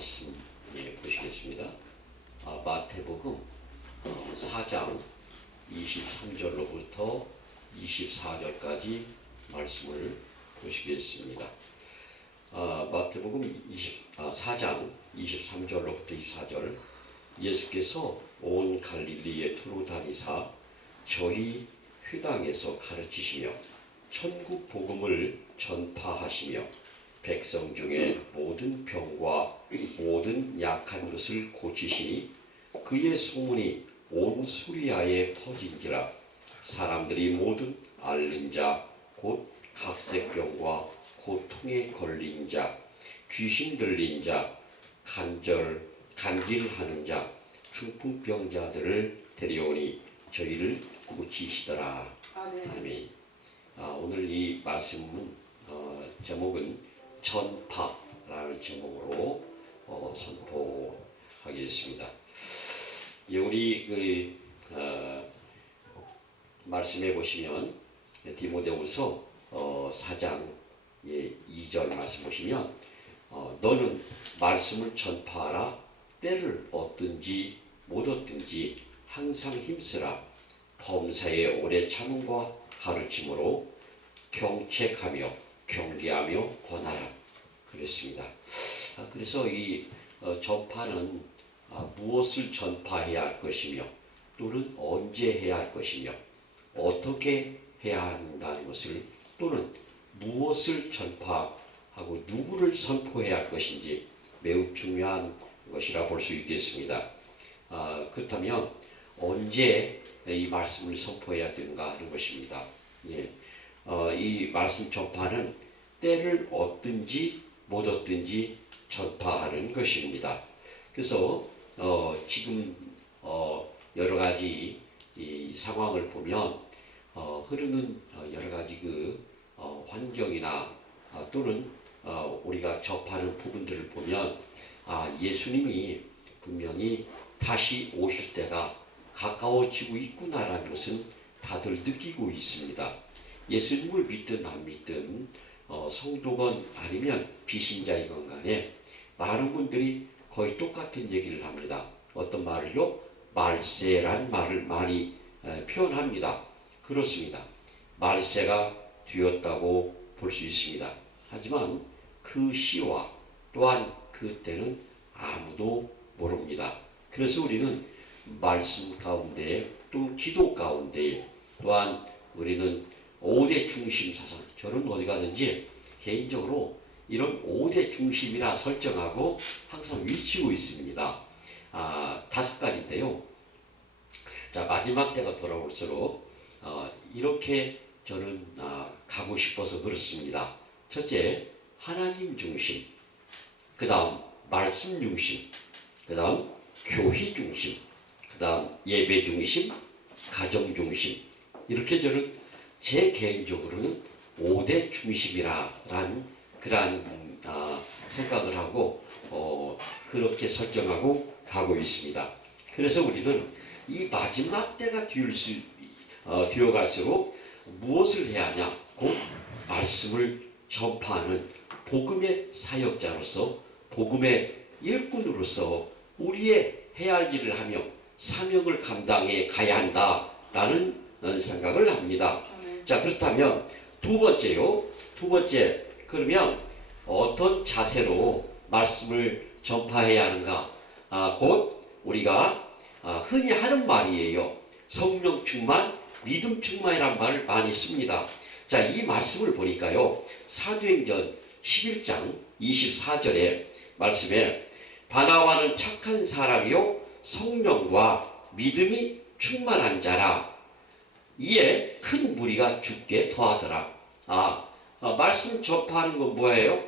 말씀 보시겠습니다. 마태복음 4장 23절로부터 24절까지 말씀을 보시겠습니다. 마태복음 4장 23절로부터 24절, 예수께서 온 갈릴리에 두루 다니사 저희 회당에서 가르치시며 천국 복음을 전파하시며 백성 중에 모든 병과 모든 약한 것을 고치시니 그의 소문이 온 수리아에 퍼진지라. 사람들이 모든 앓는 자 곧 각색병과 고통에 걸린 자, 귀신 들린 자, 간질하는 자, 중풍병자들을 데려오니 저희를 고치시더라. 아멘. 오늘 이 말씀은 제목은 전파라는 제목으로 선포하겠습니다. 우리 말씀해 보시면 디모데후서 4장 2절 말씀 보시면 너는 말씀을 전파하라. 때를 얻든지 못 얻든지 항상 힘쓰라. 범사에 오래 참음과 가르침으로 경책하며 경계하며 권하라. 그랬습니다. 그래서 이 전파는 무엇을 전파해야 할 것이며 또는 언제 해야 할 것이며 어떻게 해야 한다는 것을, 또는 무엇을 전파하고 누구를 선포해야 할 것인지 매우 중요한 것이라 볼 수 있겠습니다. 그렇다면 언제 이 말씀을 선포해야 되는가 하는 것입니다. 이 말씀 전파는 때를 얻든지 못 얻든지 전파하는 것입니다. 그래서 지금 여러 가지 이 상황을 보면 흐르는 여러 가지 환경이나 또는 우리가 접하는 부분들을 보면 예수님이 분명히 다시 오실 때가 가까워지고 있구나라는 것은 다들 느끼고 있습니다. 예수님을 믿든 안 믿든 성도건 아니면 비신자이건 간에 많은 분들이 거의 똑같은 얘기를 합니다. 어떤 말을요? 말세란 말을 많이 표현합니다. 그렇습니다. 말세가 되었다고 볼 수 있습니다. 하지만 그 시와 또한 그 때는 아무도 모릅니다. 그래서 우리는 말씀 가운데 또 기도 가운데 또한 우리는 5대 중심 사상, 저는 어디 가든지 개인적으로 이런 5대 중심이라 설정하고 항상 외치고 있습니다. 5가지인데요. 자, 마지막 때가 돌아올수록 이렇게 저는 가고 싶어서 그렇습니다. 첫째, 하나님 중심, 그 다음 말씀 중심, 그 다음 교회 중심, 그 다음 예배 중심, 가정 중심, 이렇게 저는 제 개인적으로는 5대 중심이라는 그러한 생각을 하고 그렇게 설정하고 가고 있습니다. 그래서 우리는 이 마지막 때가 되어갈수록 무엇을 해야 하냐? 곧 말씀을 전파하는 복음의 사역자로서, 복음의 일꾼으로서 우리의 해야 할 일을 하며 사명을 감당해 가야 한다라는 생각을 합니다. 자, 그렇다면 두 번째, 그러면 어떤 자세로 말씀을 전파해야 하는가? 곧 우리가 흔히 하는 말이에요. 성령 충만, 믿음 충만이란 말을 많이 씁니다. 자, 이 말씀을 보니까요, 사도행전 11장 24절의 말씀에 바나바는 착한 사람이요 성령과 믿음이 충만한 자라. 이에 큰 무리가 죽게 더하더라. 말씀 전파하는 건 뭐예요?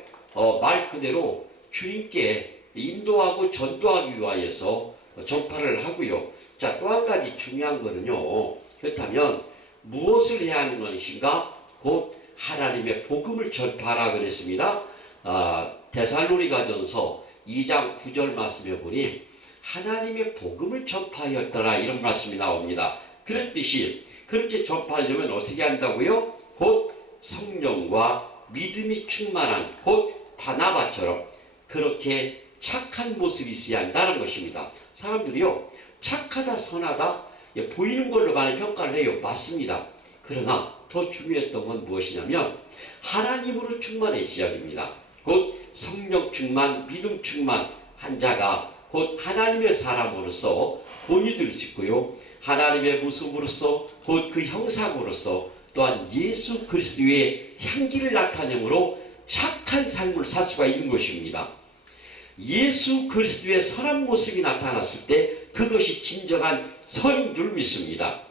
말 그대로 주님께 인도하고 전도하기 위하여서 전파를 하고요. 자, 또 한 가지 중요한 거는요. 그렇다면 무엇을 해야 하는 것인가? 곧 하나님의 복음을 전파하라 그랬습니다. 데살로니가전서 2장 9절 말씀에 보니 하나님의 복음을 전파하였더라, 이런 말씀이 나옵니다. 그랬듯이 그렇게 전파하려면 어떻게 한다고요? 곧 성령과 믿음이 충만한, 곧 바나바처럼 그렇게 착한 모습이 있어야 한다는 것입니다. 사람들이요, 착하다 선하다 보이는 걸로 많이 평가를 해요. 맞습니다. 그러나 더 중요했던 건 무엇이냐면 하나님으로 충만해져야 됩니다. 곧 성령 충만, 믿음 충만 한 자가 곧 하나님의 사람으로서 본이 수 있고요. 하나님의 모습으로서 곧 그 형상으로서 또한 예수 그리스도의 향기를 나타내므로 착한 삶을 살 수가 있는 것입니다. 예수 그리스도의 선한 모습이 나타났을 때 그것이 진정한 선인 줄 믿습니다.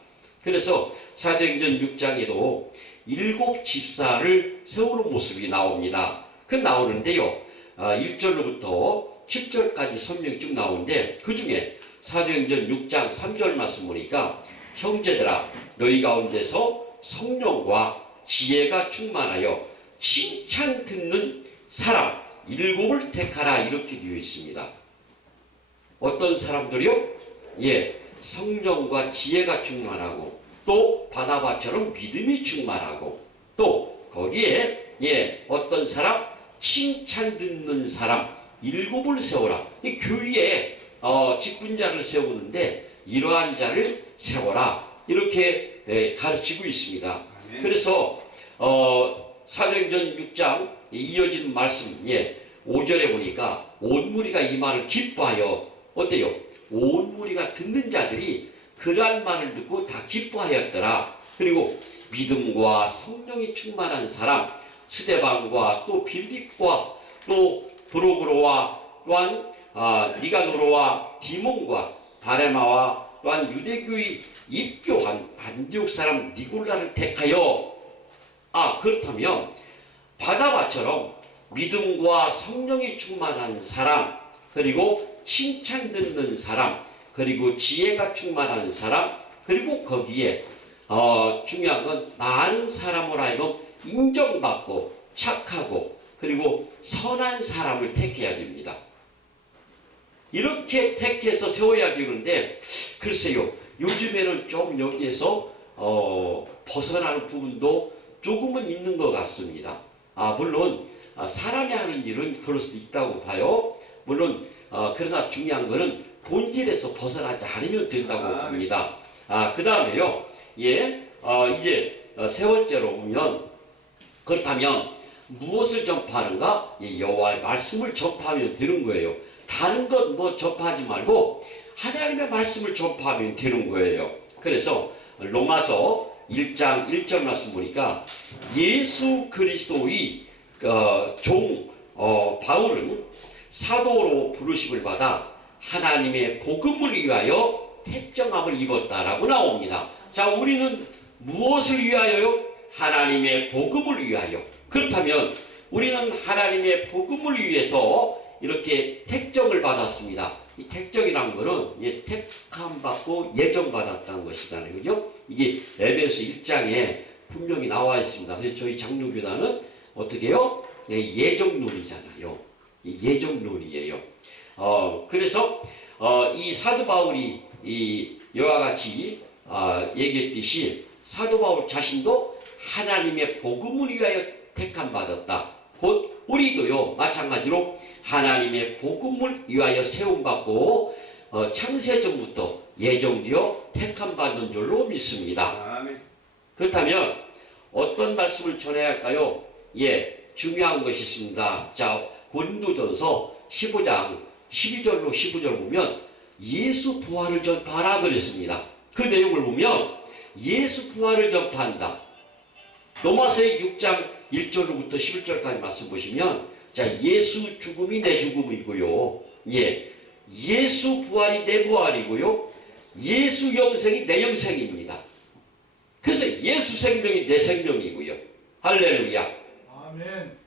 그래서 사도행전 6장에도 7 집사를 세우는 모습이 나옵니다. 그 나오는데요. 1절로부터 7절까지 설명이 쭉 나오는데 그 중에 사도행전 6장 3절 말씀 보니까 형제들아 너희 가운데서 성령과 지혜가 충만하여 칭찬 듣는 사람 7을 택하라 이렇게 되어 있습니다. 어떤 사람들이요? 성령과 지혜가 충만하고 또 바나바처럼 믿음이 충만하고 또 거기에 어떤 사람? 칭찬 듣는 사람 7을 세워라. 이 교회에 직분자를 세우는데 이러한 자를 세워라 이렇게 가르치고 있습니다. 그래서 사도행전 6장 이어진 말씀 5절에 보니까 온 무리가 이 말을 기뻐하여 어때요? 온 무리가 듣는 자들이 그러한 말을 듣고 다 기뻐하였더라. 그리고 믿음과 성령이 충만한 사람 스데반과 또 빌립과 또 브로그로와 또한 니가노로와 디몬과 바레마와 또한 유대교의 입교한 안디옥 사람 니골라를 택하여 그렇다면 바나바처럼 믿음과 성령이 충만한 사람 그리고 칭찬 듣는 사람 그리고 지혜가 충만한 사람 그리고 거기에 중요한 건 많은 사람으로 하여금 인정받고 착하고 그리고 선한 사람을 택해야 됩니다. 이렇게 택해서 세워야 되는데 글쎄요 요즘에는 좀 여기에서 벗어나는 부분도 조금은 있는 것 같습니다. 물론 사람이 하는 일은 그럴 수도 있다고 봐요. 물론 그러나 중요한 거는 본질에서 벗어나지 않으면 된다고 봅니다. 그 다음에요 이제 세 번째로 보면 그렇다면 무엇을 전파하는가? 여호와의 말씀을 전파하면 되는 거예요. 다른 것 뭐 전파하지 말고 하나님의 말씀을 전파하면 되는 거예요. 그래서 로마서 1장 1절 말씀 보니까 예수 그리스도의 종 바울은 사도로 부르심을 받아 하나님의 복음을 위하여 택정함을 입었다라고 나옵니다. 자, 우리는 무엇을 위하여요? 하나님의 복음을 위하여. 그렇다면 우리는 하나님의 복음을 위해서 이렇게 택정을 받았습니다. 이 택정이라는 것은 택함 받고 예정 받았다는 것이잖아요. 그죠? 이게 에베소 1장에 분명히 나와 있습니다. 그래서 저희 장로교단은 어떻게 해요? 예정론이잖아요. 예정론이에요. 그래서 이 사도 바울이 이와 같이 얘기했듯이 사도 바울 자신도 하나님의 복음을 위하여 택함 받았다. 곧 우리도요 마찬가지로 하나님의 복음을 위하여 세움받고 창세전부터 예정되어 택함 받는 줄로 믿습니다. 아멘. 그렇다면 어떤 말씀을 전해야 할까요? 중요한 것이 있습니다. 자, 고린도전서 15장 12절로 15절 보면 예수 부활을 전파하라 그랬습니다. 그 내용을 보면 예수 부활을 전파한다. 로마서의 6장 1절로부터 11절까지 말씀 보시면 자, 예수 죽음이 내 죽음이고요. 예수 부활이 내 부활이고요. 예수 영생이 내 영생입니다. 그래서 예수 생명이 내 생명이고요. 할렐루야. 아멘.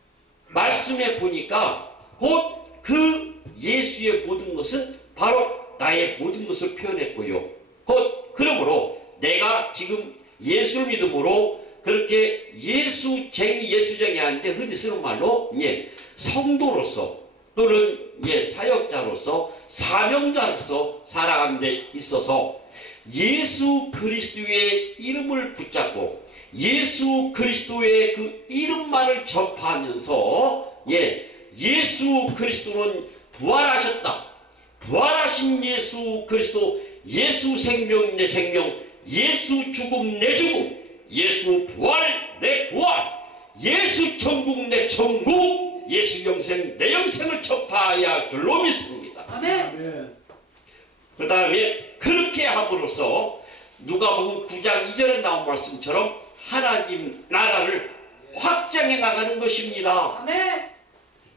말씀에 보니까 곧 그 예수의 모든 것은 바로 나의 모든 것을 표현했고요. 곧 그러므로 내가 지금 예수를 믿음으로 그렇게 예수쟁이 하는데 흔히 쓰는 말로 성도로서 또는 사역자로서 사명자로서 살아가는 데 있어서 예수 그리스도의 이름을 붙잡고 예수 그리스도의 그 이름만을 전파하면서 예수 그리스도는 부활하셨다. 부활하신 예수 그리스도, 예수 생명 내 생명, 예수 죽음 내 죽음, 예수 부활 내 부활, 예수 천국 내 천국, 예수 영생 내 영생을 접하여야 줄로 믿습니다. 아멘. 그 다음에 그렇게 함으로써 누가복음 9장 2절에 나온 말씀처럼 하나님 나라를 확장해 나가는 것입니다. 아멘.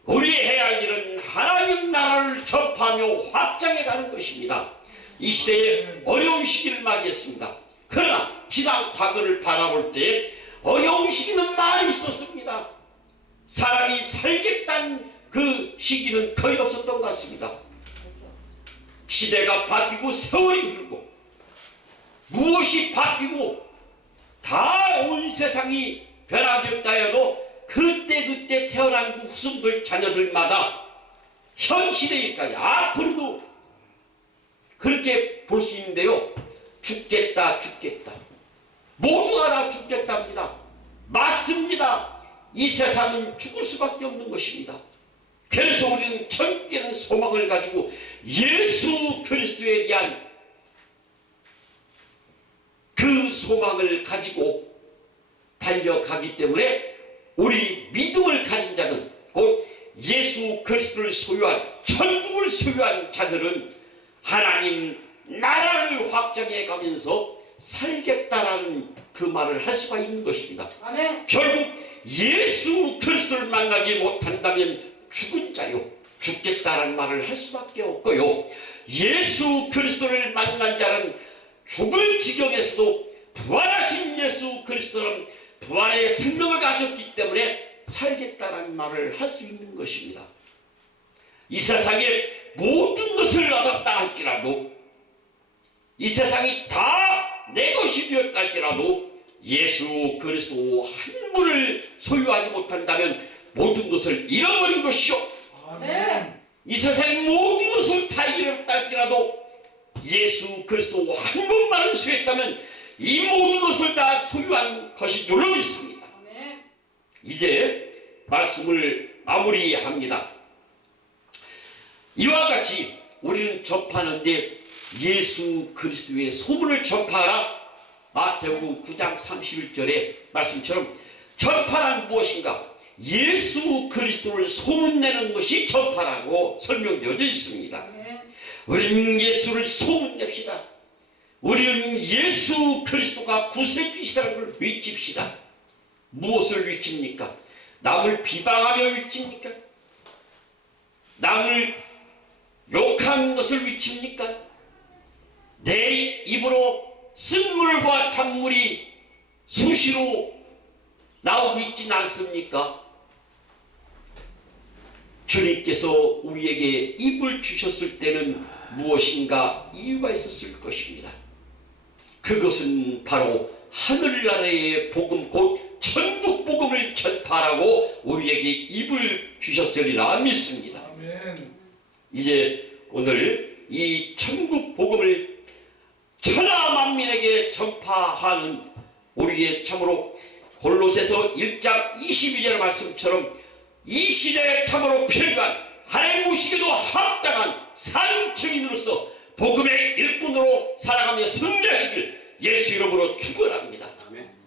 우리 해야 할 일은 하나님 나라를 접하며 확장해 가는 것입니다. 이 시대에 어려운 시기를 맞이했습니다. 그러나 지난 과거를 바라볼 때 어려운 시기는 많이 있었습니다. 사람이 살겠다는 그 시기는 거의 없었던 것 같습니다. 시대가 바뀌고 세월이 흐르고 무엇이 바뀌고 다 온 세상이 변화되었다 해도 그때 태어난 그 후손들 자녀들마다 현 시대일까지 앞으로도 그렇게 볼 수 있는데요. 죽겠다 모두가 다 죽겠답니다. 맞습니다. 이 세상은 죽을 수밖에 없는 것입니다. 그래서 우리는 천국에는 소망을 가지고 예수 그리스도에 대한 그 소망을 가지고 달려가기 때문에 우리 믿음을 가진 자들, 곧 예수 그리스도를 소유한 천국을 소유한 자들은 하나님 나라를 확장해 가면서 살겠다라는 그 말을 할 수가 있는 것입니다. 아멘. 결국 예수 그리스도를 만나지 못한다면 죽은 자요, 죽겠다라는 말을 할 수밖에 없고요. 예수 그리스도를 만난 자는 죽을 지경에서도 부활하신 예수 그리스도는 부활의 생명을 가졌기 때문에 살겠다라는 말을 할 수 있는 것입니다. 이 세상에 모든 것을 얻었다 할지라도, 이 세상이 다 내 것이 되었다 할지라도 예수 그리스도 한 분을 소유하지 못한다면 모든 것을 잃어버린 것이요, 아멘. 이 세상의 모든 것을 다 잃었다 할지라도 예수 그리스도 한 분만을 소유했다면 이 모든 것을 다 소유한 것이 줄로 믿습니다. 아멘. 이제 말씀을 마무리합니다. 이와 같이 우리는 접하는데 예수 그리스도의 소문을 전파하라. 마태복음 9장 31절의 말씀처럼 전파란 무엇인가? 예수 그리스도를 소문내는 것이 전파라고 설명되어져 있습니다. 아멘. 우리는 예수를 소문냅시다. 우리는 예수 그리스도가 구세주시라는 걸 외칩시다. 무엇을 외칩니까? 남을 비방하며 외칩니까? 남을 욕하는 것을 외칩니까? 내 입으로 쓴물과 탄물이 수시로 나오고 있지는 않습니까? 주님께서 우리에게 입을 주셨을 때는 무엇인가 이유가 있었을 것입니다. 그것은 바로 하늘나라의 복음, 곧 천국 복음을 전파하라고 우리에게 입을 주셨으리라 믿습니다. 아멘. 이제 오늘 이 천국 복음을 천하 만민에게 전파하는 우리의 참으로 골로새서 1장 22절 말씀처럼 이 시대에 참으로 필요한 하나님 모시기도 합당한 산 증인으로서 복음의 일꾼으로 살아가며 승리하시길 예수 이름으로 축원합니다.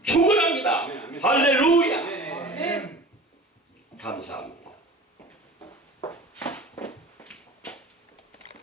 축원합니다. 할렐루야. 아멘. 감사합니다.